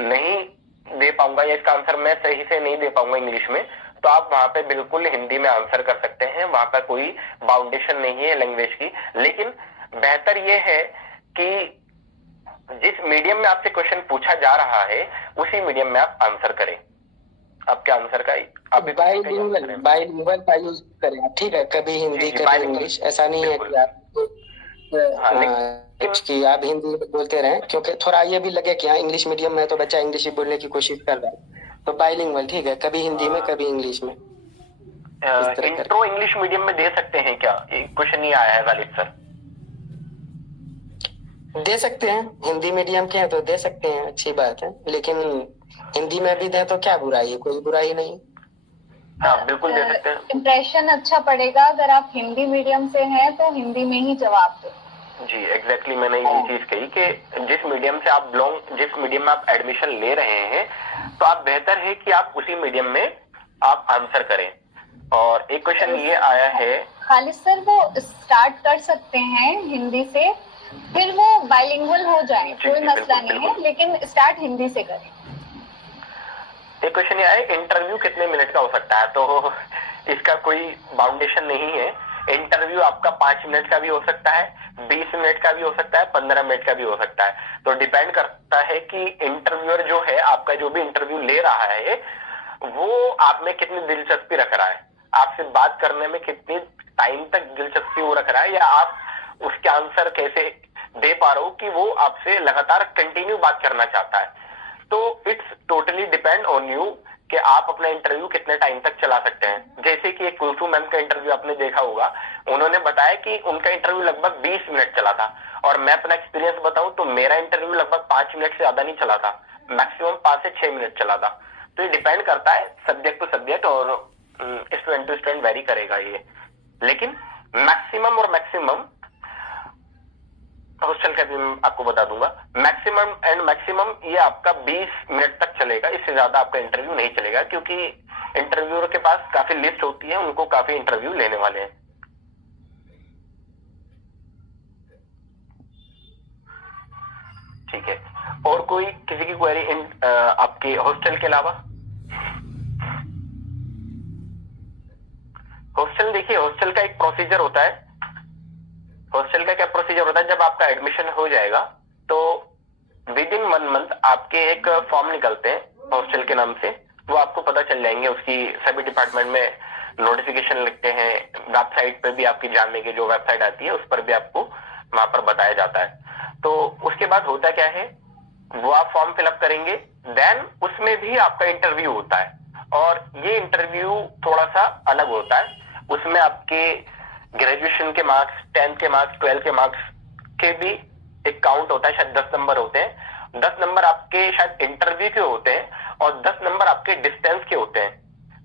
नहीं दे पाऊंगा या इसका आंसर मैं सही से नहीं दे पाऊंगा इंग्लिश में, तो आप वहां पे बिल्कुल हिंदी में आंसर कर सकते हैं। वहां पर कोई बाउंडेशन नहीं है लैंग्वेज की। लेकिन बेहतर ये है कि जिस मीडियम में आपसे क्वेश्चन पूछा जा रहा है उसी मीडियम में आप आंसर करें। आपके आंसर का बाइलिंगुअल का यूज करें, ठीक है? कभी हिंदी कभी इंग्लिश, ऐसा नहीं है कि आप हिंदी बोलते रहें, क्योंकि थोड़ा ये भी लगे कि हाँ इंग्लिश मीडियम में तो बच्चा इंग्लिश ही बोलने की कोशिश कर रहा है, तो बाइलिंगुअल ठीक है, कभी हिंदी में कभी इंग्लिश में। इंट्रो इंग्लिश मीडियम में दे सकते हैं क्या? क्वेश्चन ये आया है गालिब सर। दे सकते हैं, हिंदी मीडियम के हैं तो दे सकते हैं, अच्छी बात है, लेकिन हिंदी में भी दें तो क्या बुराई है, कोई बुराई नहीं। हाँ, बिल्कुल दे सकते हैं। इम्प्रेशन अच्छा पड़ेगा। अगर आप हिंदी मीडियम से हैं तो हिंदी में ही जवाब दो। जी, एग्जैक्टली मैंने यही चीज कही कि जिस मीडियम से आप जिस मीडियम में आप एडमिशन ले रहे हैं, तो आप बेहतर है कि आप उसी मीडियम में आप आंसर करें। और एक क्वेश्चन ये आया है, खालिद सर वो स्टार्ट कर सकते हैं हिंदी से, फिर वो बाइलिंगुअल हो जाए, कोई मसला नहीं है, लेकिन स्टार्ट हिंदी से करें। एक क्वेश्चन ये आया, इंटरव्यू कितने मिनट का हो सकता है? तो इसका कोई बाउंडेशन नहीं है। इंटरव्यू आपका 5 मिनट का भी हो सकता है, 20 मिनट का भी हो सकता है, 15 मिनट का भी हो सकता है। तो डिपेंड करता है कि इंटरव्यूअर जो है, आपका जो भी इंटरव्यू ले रहा है, वो आप में कितनी दिलचस्पी रख रहा है, आपसे बात करने में कितनी टाइम तक दिलचस्पी वो रख रहा है, या आप उसके आंसर कैसे दे पा रहे हो कि वो आपसे लगातार कंटिन्यू बात करना चाहता है। तो it's totally depend on you कि आप अपना इंटरव्यू कितने टाइम तक चला सकते हैं। जैसे कि एक कुलसुम मैम का इंटरव्यू आपने देखा होगा, उन्होंने बताया कि उनका इंटरव्यू लगभग 20 मिनट चला था, और मैं अपना एक्सपीरियंस बताऊं तो मेरा इंटरव्यू लगभग 5 मिनट से ज्यादा नहीं चला था, मैक्सिमम 5 से 6 मिनट चला था। तो ये डिपेंड करता है सब्जेक्ट टू सब्जेक्ट, और स्टूडेंट टू स्टूडेंट वेरी करेगा ये। लेकिन मैक्सिमम और मैक्सिमम हॉस्टल का भी मैं आपको बता दूंगा, मैक्सिमम एंड मैक्सिमम ये आपका 20 मिनट तक चलेगा, इससे ज्यादा आपका इंटरव्यू नहीं चलेगा, क्योंकि इंटरव्यूअर के पास काफी लिस्ट होती है, उनको काफी इंटरव्यू लेने वाले हैं। ठीक है, और कोई किसी की क्वेरी आपके हॉस्टल के अलावा? हॉस्टल, देखिए हॉस्टल का एक प्रोसीजर होता है। हॉस्टल का क्या प्रोसीजर होता है, जब आपका एडमिशन हो जाएगा तो विद इन 1 मंथ आपके एक फॉर्म निकलते हैं हॉस्टल के नाम से, वो आपको पता चल जाएंगे। उसकी सभी डिपार्टमेंट में नोटिफिकेशन लिखते हैं, वेबसाइट पे भी आपकी जानने की जो वेबसाइट आती है उस पर भी आपको वहां पर बताया जाता है। तो उसके बाद होता क्या है, वो आप फॉर्म फिलअप करेंगे, देन उसमें भी आपका इंटरव्यू होता है, और ये इंटरव्यू थोड़ा सा अलग होता है। उसमें आपके ग्रेजुएशन के मार्क्स, 10th के मार्क्स, 12th के मार्क्स के भी एक काउंट होता है, शायद 10 नंबर होते हैं। 10 नंबर आपके शायद इंटरव्यू के होते हैं और 10 नंबर आपके डिस्टेंस के होते हैं।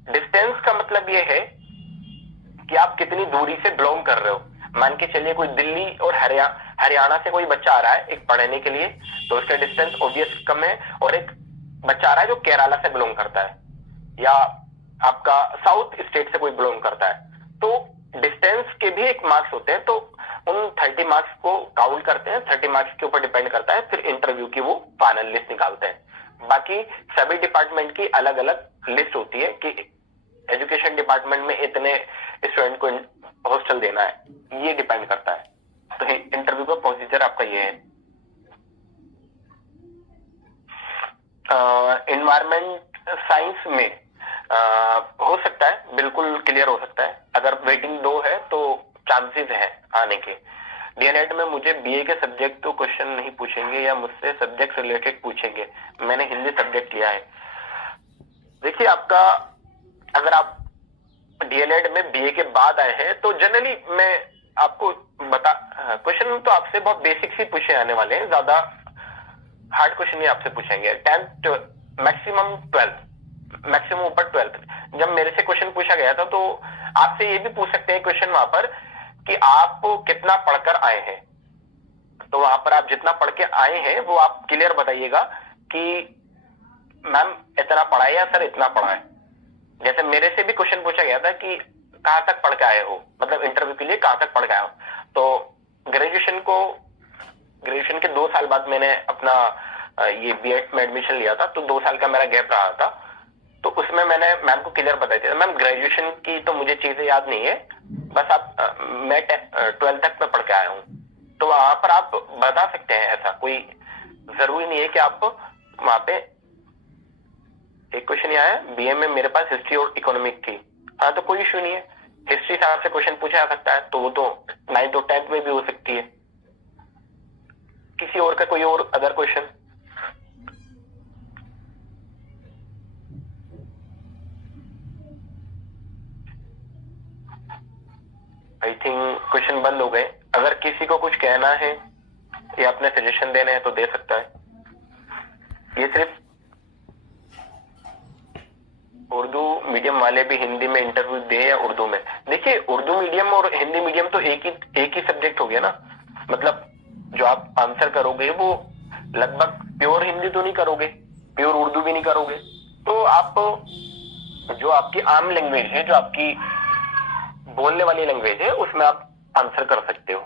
डिस्टेंस का मतलब ये है कि आप कितनी दूरी से बिलोंग कर रहे हो। मान के चलिए कोई दिल्ली और हरियाणा से कोई बच्चा आ रहा है एक पढ़ने के लिए, तो उसका डिस्टेंस ऑब्वियस कम है, और एक बच्चा आ रहा है जो केरला से बिलोंग करता है या आपका साउथ स्टेट से कोई बिलोंग करता है, तो डिस्टेंस के भी एक मार्क्स होते हैं। तो उन 30 मार्क्स को काउंट करते हैं, 30 मार्क्स के ऊपर डिपेंड करता है, फिर इंटरव्यू की वो फाइनल लिस्ट निकालते हैं। बाकी सभी डिपार्टमेंट की अलग अलग लिस्ट होती है कि एजुकेशन डिपार्टमेंट में इतने स्टूडेंट को हॉस्टल देना है, ये डिपेंड करता है। तो इंटरव्यू का प्रोसीजर आपका ये है। एनवायरमेंट साइंस में हो सकता है, बिल्कुल क्लियर हो सकता है। अगर वेटिंग 2 है तो चांसेस है आने के। डीएलएड में मुझे बीए के सब्जेक्ट तो क्वेश्चन नहीं पूछेंगे या मुझसे सब्जेक्ट रिलेटेड पूछेंगे, मैंने हिंदी सब्जेक्ट लिया है। देखिए आपका, अगर आप डीएलएड में बीए के बाद आए हैं तो जनरली मैं आपको बता, क्वेश्चन तो आपसे बहुत बेसिक ही पूछे आने वाले हैं, ज्यादा हार्ड क्वेश्चन ही आपसे पूछेंगे। 10th मैक्सिमम 12th, मैक्सिमम ऊपर 12th। जब मेरे से क्वेश्चन पूछा गया था तो आपसे ये भी पूछ सकते हैं क्वेश्चन वहां पर कि आप कितना पढ़कर आए हैं। तो वहां पर आप जितना पढ़ के आए हैं वो आप क्लियर बताइएगा कि मैम इतना पढ़ा है या सर इतना पढ़ा है। जैसे मेरे से भी क्वेश्चन पूछा गया था कि कहां तक पढ़ के आए हो, मतलब इंटरव्यू के लिए कहां तक पढ़ के आए हो। तो ग्रेजुएशन के 2 साल बाद मैंने अपना ये बीएड में एडमिशन लिया था, तो 2 साल का मेरा गैप रहा था। तो उसमें मैंने मैम को क्लियर बताया था, मैम ग्रेजुएशन की तो मुझे चीजें याद नहीं है, बस आप मैं 12th तक में पढ़ के आया हूँ। तो वहां पर आप बता सकते हैं, ऐसा कोई जरूरी नहीं है कि आप वहां पे। एक क्वेश्चन आया है, बीए में मेरे पास हिस्ट्री और इकोनॉमिक थी, हाँ तो कोई इश्यू नहीं है, हिस्ट्री से आपसे क्वेश्चन पूछा जा सकता है, तो वो तो 9th और 10th में भी हो सकती है। किसी और का कोई और other question? I think question बंद हो गए। अगर किसी को कुछ कहना है या अपने सजेशन देने हैं तो दे सकता है। ये सिर्फ उर्दू मीडियम वाले भी हिंदी में इंटरव्यू दे या उर्दू में? देखिए उर्दू मीडियम और हिंदी मीडियम तो एक ही सब्जेक्ट हो गया ना, मतलब जो आप आंसर करोगे वो लगभग प्योर हिंदी तो नहीं करोगे, प्योर उर्दू भी नहीं करोगे, तो आप जो आपकी आम लैंग्वेज है, जो आपकी बोलने वाली लैंग्वेज है, उसमें आप आंसर कर सकते हो।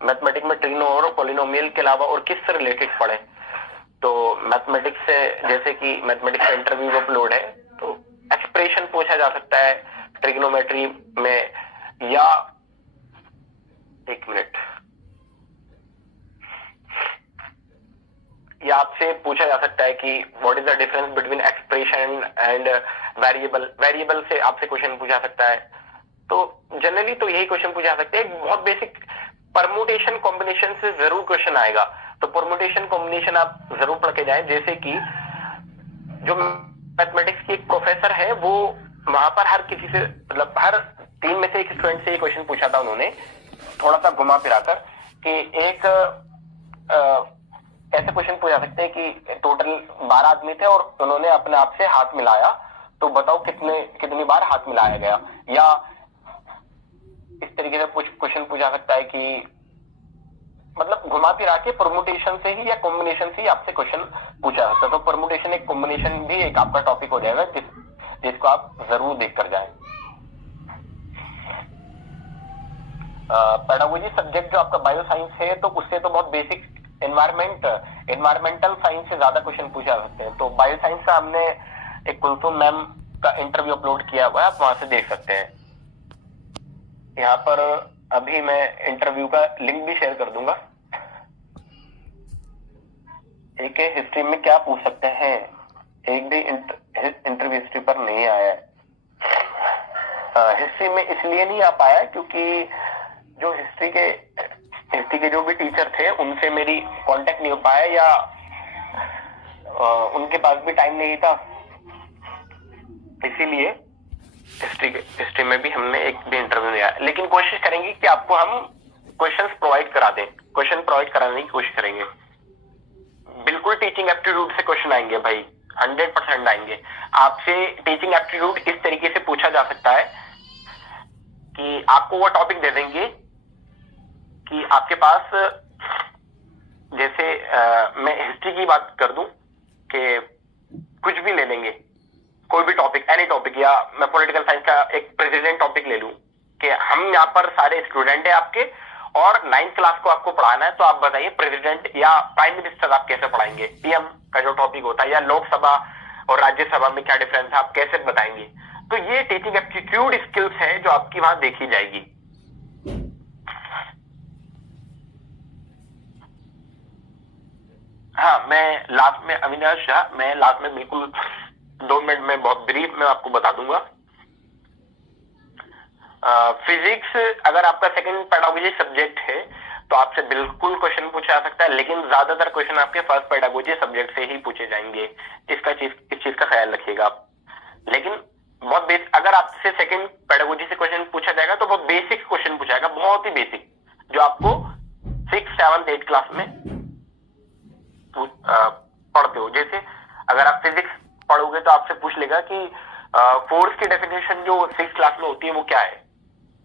मैथमेटिक्स में ट्रिग्नो और पॉलिनोमियल के अलावा और किस से रिलेटेड पढ़े, तो मैथमेटिक्स से, जैसे कि मैथमेटिक्स का इंटरव्यू अपलोड है तो एक्सप्रेशन पूछा जा सकता है ट्रिग्नोमेट्री में, या एक मिनट, या आपसे पूछा जा सकता है कि what is the difference between expression and variable, variable से आपसे क्वेश्चन पूछा सकता है। तो जनरली तो यही क्वेश्चन पूछा जा सकते हैं। बहुत बेसिक परमुटेशन कॉम्बिनेशन से जरूर क्वेश्चन आएगा, तो परमुटेशन कॉम्बिनेशन आप जरूर पढ़ के जाएं। जैसे कि जो मैथमेटिक्स की एक प्रोफेसर है, वो वहां पर हर किसी से, मतलब हर 3 में से एक स्टूडेंट से ये क्वेश्चन पूछा था उन्होंने, थोड़ा सा घुमा फिरा कर, कि एक ऐसे क्वेश्चन पूछा सकते हैं कि टोटल 12 आदमी थे और उन्होंने अपने आप से हाथ मिलाया, तो बताओ कितनी बार हाथ मिलाया गया। या इस तरीके से क्वेश्चन पूछा सकता है कि मतलब घुमा फिरा के परमुटेशन से ही या कॉम्बिनेशन से ही आपसे क्वेश्चन पूछा सकता है। तो परमुटेशन एक, कॉम्बिनेशन भी एक आपका टॉपिक हो जाएगा जिसको आप जरूर देख कर जाए। पेडागोजी सब्जेक्ट जो आपका बायो साइंस है तो उससे तो बहुत बेसिक एनवायरमेंटल साइंस से ज्यादा क्वेश्चन पूछे जा सकते हैं। तो बायो साइंस का हमने एक कुलसुम मैम का इंटरव्यू अपलोड किया हुआ है, आप वहां से देख सकते हैं। यहाँ पर अभी मैं इंटरव्यू का लिंक भी शेयर कर दूंगा। एक हिस्ट्री में क्या पूछ सकते हैं, एक भी इंटरव्यू हिस्ट्री पर नहीं आया है। हिस्ट्री में इसलिए नहीं आ पाया क्योंकि जो हिस्ट्री के जो भी टीचर थे उनसे मेरी कांटेक्ट नहीं हो पाया, या उनके पास भी टाइम नहीं था, इसीलिए हिस्ट्री में भी हमने एक भी इंटरव्यू नहीं आया। लेकिन कोशिश करेंगे कि आपको हम क्वेश्चंस प्रोवाइड करा दें, क्वेश्चन प्रोवाइड कराने की कोशिश करेंगे। बिल्कुल टीचिंग एप्टीट्यूड से क्वेश्चन आएंगे भाई, 100% आएंगे। आपसे टीचिंग एप्टीट्यूड इस तरीके से पूछा जा सकता है कि आपको वो टॉपिक दे देंगे कि आपके पास, जैसे मैं हिस्ट्री की बात कर दूं कि कुछ भी ले लेंगे, कोई भी टॉपिक, एनी टॉपिक, या मैं पॉलिटिकल साइंस का एक प्रेसिडेंट टॉपिक ले लूं कि हम यहाँ पर सारे स्टूडेंट हैं आपके और 9th क्लास को आपको पढ़ाना है, तो आप बताइए प्रेसिडेंट या प्राइम मिनिस्टर आप कैसे पढ़ाएंगे। पीएम का जो टॉपिक होता है, या लोकसभा और राज्यसभा में क्या डिफरेंस है, आप कैसे बताएंगे। तो ये टीचिंग एप्टीट्यूड स्किल्स है जो आपकी वहां देखी जाएगी। हाँ, मैं लास्ट में, अविनाश शाह, मैं लास्ट में बिल्कुल 2 मिनट में बहुत ब्रीफ में आपको बता दूंगा। फिजिक्स अगर आपका सेकंड पेडागोजी सब्जेक्ट है तो आपसे बिल्कुल क्वेश्चन पूछा जा सकता है, लेकिन ज्यादातर क्वेश्चन आपके फर्स्ट पेडागोजी सब्जेक्ट से ही पूछे जाएंगे। इस चीज का ख्याल रखिएगा आप। लेकिन बहुत बेसिक, अगर आपसे सेकंड पेडागोजी से क्वेश्चन पूछा जाएगा तो बहुत बेसिक क्वेश्चन पूछा जाएगा, बहुत ही बेसिक, जो आपको 6th 7th 8th क्लास में पढ़ते हो। जैसे अगर आप फिजिक्स पढ़ोगे तो आपसे पूछ लेगा कि फोर्स की डेफिनेशन जो 6th क्लास में होती है वो क्या है,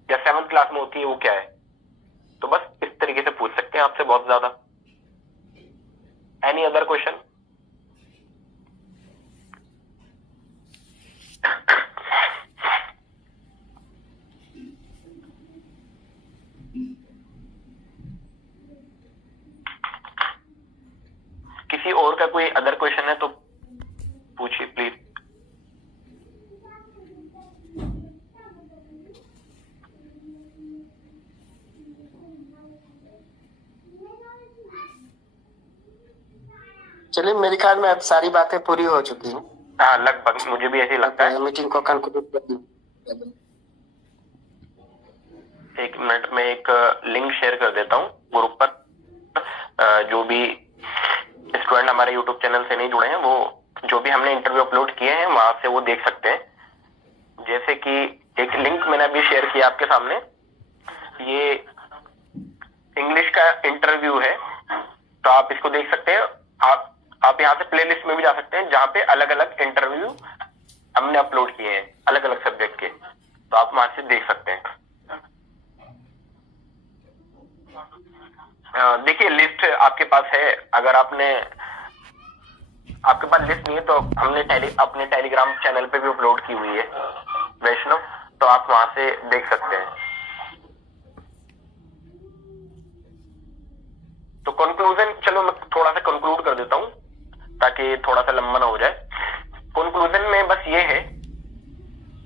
या 7th क्लास में होती है वो क्या है। तो बस इस तरीके से पूछ सकते हैं आपसे बहुत ज्यादा। Any other question? किसी और का कोई अदर क्वेश्चन है तो पूछिए प्लीज। चलिए, मेरे ख्याल में अब सारी बातें पूरी हो चुकी हैं। हाँ, लगभग मुझे भी ऐसे ही लगता है। मीटिंग को कंक्लूड कर दूं। 1 मिनट में एक लिंक शेयर कर देता हूँ ग्रुप पर। जो भी स्टूडेंट हमारे यूट्यूब चैनल से नहीं जुड़े हैं वो जो भी हमने इंटरव्यू अपलोड किए हैं वहां से वो देख सकते हैं। जैसे कि एक लिंक मैंने अभी शेयर किया आपके सामने, ये इंग्लिश का इंटरव्यू है, तो आप इसको देख सकते हैं। आप यहाँ से प्लेलिस्ट में भी जा सकते हैं जहाँ पे अलग अलग इंटरव्यू हमने अपलोड किए हैं अलग अलग सब्जेक्ट के, तो आप वहां से देख सकते हैं। देखिए, लिस्ट आपके पास है। अगर आपके पास लिस्ट नहीं है तो हमने अपने टेलीग्राम चैनल पे भी अपलोड की हुई है वैष्णव, तो आप वहां से देख सकते हैं। तो कंक्लूजन, चलो मैं थोड़ा सा कंक्लूड कर देता हूं ताकि थोड़ा सा लंबा ना हो जाए। कंक्लूजन में बस ये है,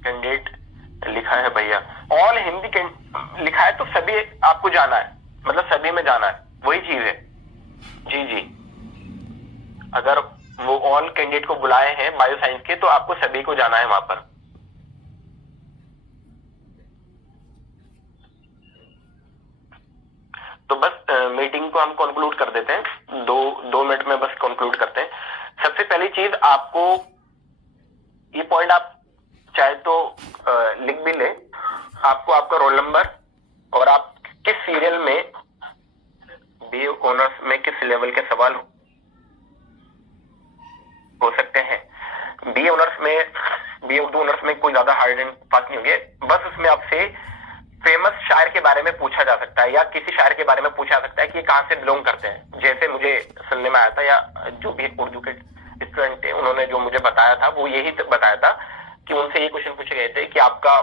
कैंडिडेट लिखा है भैया, ऑल हिंदी लिखा है तो सभी आपको जाना है, मतलब सभी में जाना है, वही चीज है। जी, अगर वो ऑल कैंडिडेट को बुलाए हैं बायो साइंस के तो आपको सभी को जाना है वहां पर। तो बस मीटिंग को हम कंक्लूड कर देते हैं, 2 मिनट में बस कंक्लूड करते हैं। सबसे पहली चीज, आपको ये पॉइंट आप चाहे तो लिख भी ले, आपको आपका रोल नंबर और आप किस सीरियल में बीए ऑनर्स में किस लेवल के सवाल हो सकते हैं। बीए उर्दू ऑनर्स में कोई ज्यादा हार्ड एंड फास्ट नहीं होंगे, बस उसमें आपसे फेमस शायर के बारे में पूछा जा सकता है या किसी शायर के बारे में पूछा जा सकता है कि ये कहाँ से बिलोंग करते हैं। जैसे मुझे सुनने में आया था, या जो भी उर्दू के स्टूडेंट थे उन्होंने जो मुझे बताया था वो यही बताया था कि उनसे ये क्वेश्चन पूछे गए थे कि आपका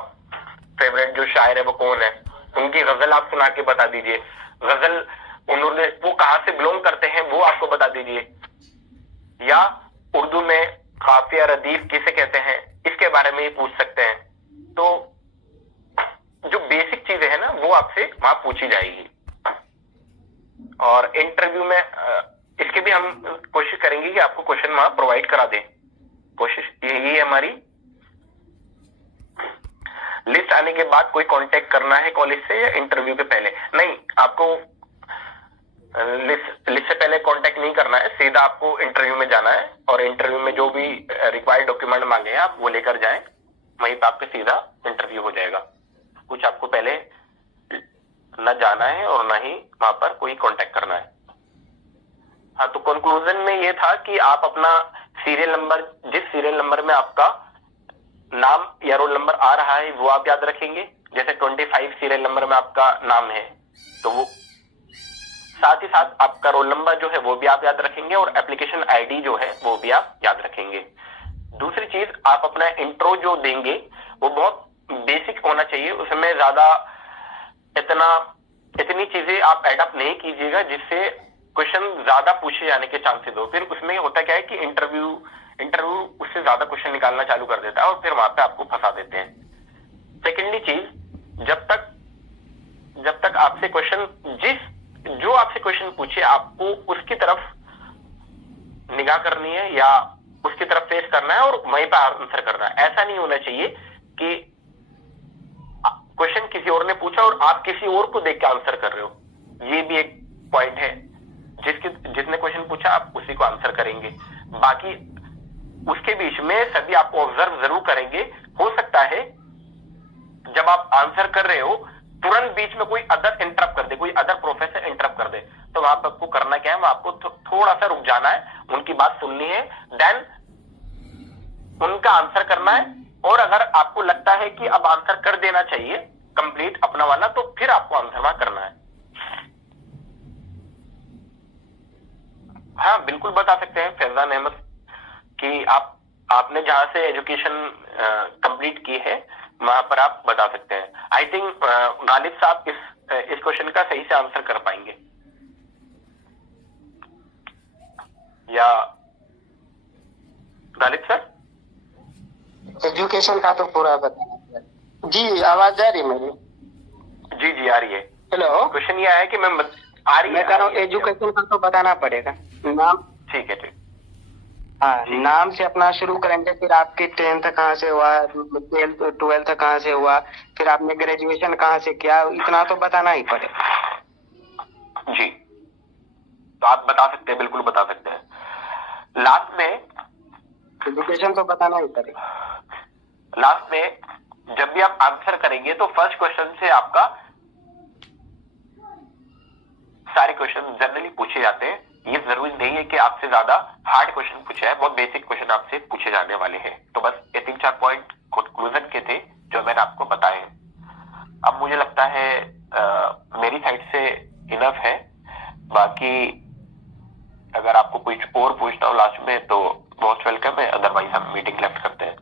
फेवरेट जो शायर है वो कौन है, उनकी गजल आप सुना के बता दीजिए, गजल उन्होंने वो कहां से बिलोंग करते हैं वो आपको बता दीजिए, या उर्दू में काफिया रदीफ किसे कहते हैं इसके बारे में ही पूछ सकते हैं। तो जो बेसिक चीजें हैं ना वो आपसे वहां पूछी जाएगी। और इंटरव्यू में इसके भी हम कोशिश करेंगे कि आपको क्वेश्चन वहां प्रोवाइड करा दें। कोशिश यही है हमारी। लिस्ट आने के बाद कोई कांटेक्ट करना है कॉलेज से या इंटरव्यू के पहले? नहीं, आपको लिस्ट से पहले कांटेक्ट नहीं करना है, सीधा आपको इंटरव्यू में जाना है और इंटरव्यू में जो भी रिक्वायर्ड डॉक्यूमेंट मांगे हैं आप वो लेकर जाएं, वहीं पे आपका सीधा इंटरव्यू हो जाएगा। कुछ आपको पहले न जाना है और न ही वहां पर कोई कांटेक्ट करना है। हाँ, तो कंक्लूजन में ये था कि आप अपना सीरियल नंबर, जिस सीरियल नंबर में आपका नाम या रोल नंबर आ रहा है वो आप याद रखेंगे। जैसे 25 सीरियल नंबर में आपका नाम है तो वो, साथ ही साथ आपका रोल नंबर जो है वो भी आप याद रखेंगे और एप्लीकेशन आईडी जो है वो भी आप याद रखेंगे। दूसरी चीज, आप अपना इंट्रो जो देंगे वो बहुत बेसिक होना चाहिए, उसमें ज्यादा इतनी चीजें आप एडअप नहीं कीजिएगा जिससे क्वेश्चन ज्यादा पूछे जाने के चांसेस हो। फिर उसमें होता क्या है कि इंटरव्यू उससे ज्यादा क्वेश्चन निकालना चालू कर देता है और फिर वहां पे आपको फंसा देते हैं। सेकेंडली चीज, जब तक आपसे क्वेश्चन जो आपसे क्वेश्चन पूछे आपको उसकी तरफ निगाह करनी है या उसकी तरफ फेस करना है और वहीं पर आंसर करना है। ऐसा नहीं होना चाहिए कि क्वेश्चन किसी और ने पूछा और आप किसी और को देख के आंसर कर रहे हो। ये भी एक पॉइंट है, जिसने क्वेश्चन पूछा आप उसी को आंसर करेंगे, बाकी उसके बीच में सभी आपको ऑब्जर्व जरूर करेंगे। हो सकता है जब आप आंसर कर रहे हो तुरंत बीच में कोई अदर इंटरप्ट कर दे, कोई अदर प्रोफेसर इंटरप्ट कर दे, तो वहां पर आपको करना क्या है, वहां आपको थोड़ा सा रुक जाना है, उनकी बात सुननी है, देन उनका आंसर करना है। और अगर आपको लगता है कि अब आंसर कर देना चाहिए कंप्लीट अपना वाला, तो फिर आपको आंसर वहां करना है। हाँ, बिल्कुल बता सकते हैं फैजान अहमद कि आपने जहां से एजुकेशन कंप्लीट की है वहां पर आप बता सकते हैं। आई थिंक गालिब साहब इस क्वेश्चन का सही से आंसर कर पाएंगे, या गालिब सर? एजुकेशन का तो पूरा बताना। जी, आवाज आ रही मेरी? जी आ रही है। हेलो, क्वेश्चन ये है कि मैं कह रहा हूँ एजुकेशन का तो बताना पड़ेगा। नाम? ठीक है। हाँ, नाम से अपना शुरू करेंगे, फिर आपकी 10th कहाँ से हुआ, 12th कहाँ से हुआ, फिर आपने ग्रेजुएशन कहाँ से किया, इतना तो बताना ही पड़ेगा। जी, तो आप बता सकते हैं, बिल्कुल बता सकते हैं। लास्ट में एजुकेशन तो बताना ही पड़ेगा। लास्ट में जब भी आप आंसर करेंगे तो फर्स्ट क्वेश्चन से आपका सारे क्वेश्चन जनरली पूछे जाते हैं। ये जरूरी नहीं है कि आपसे ज्यादा हार्ड क्वेश्चन पूछे हैं, बहुत बेसिक क्वेश्चन आपसे पूछे जाने वाले हैं। तो बस ये 3-4 पॉइंट कंक्लूजन के थे जो मैंने आपको बताए हैं। अब मुझे लगता है मेरी साइड से इनफ है। बाकी अगर आपको कुछ और पूछना हो लास्ट में तो मोस्ट वेलकम है, अदरवाइज हम मीटिंग लेफ्ट करते हैं।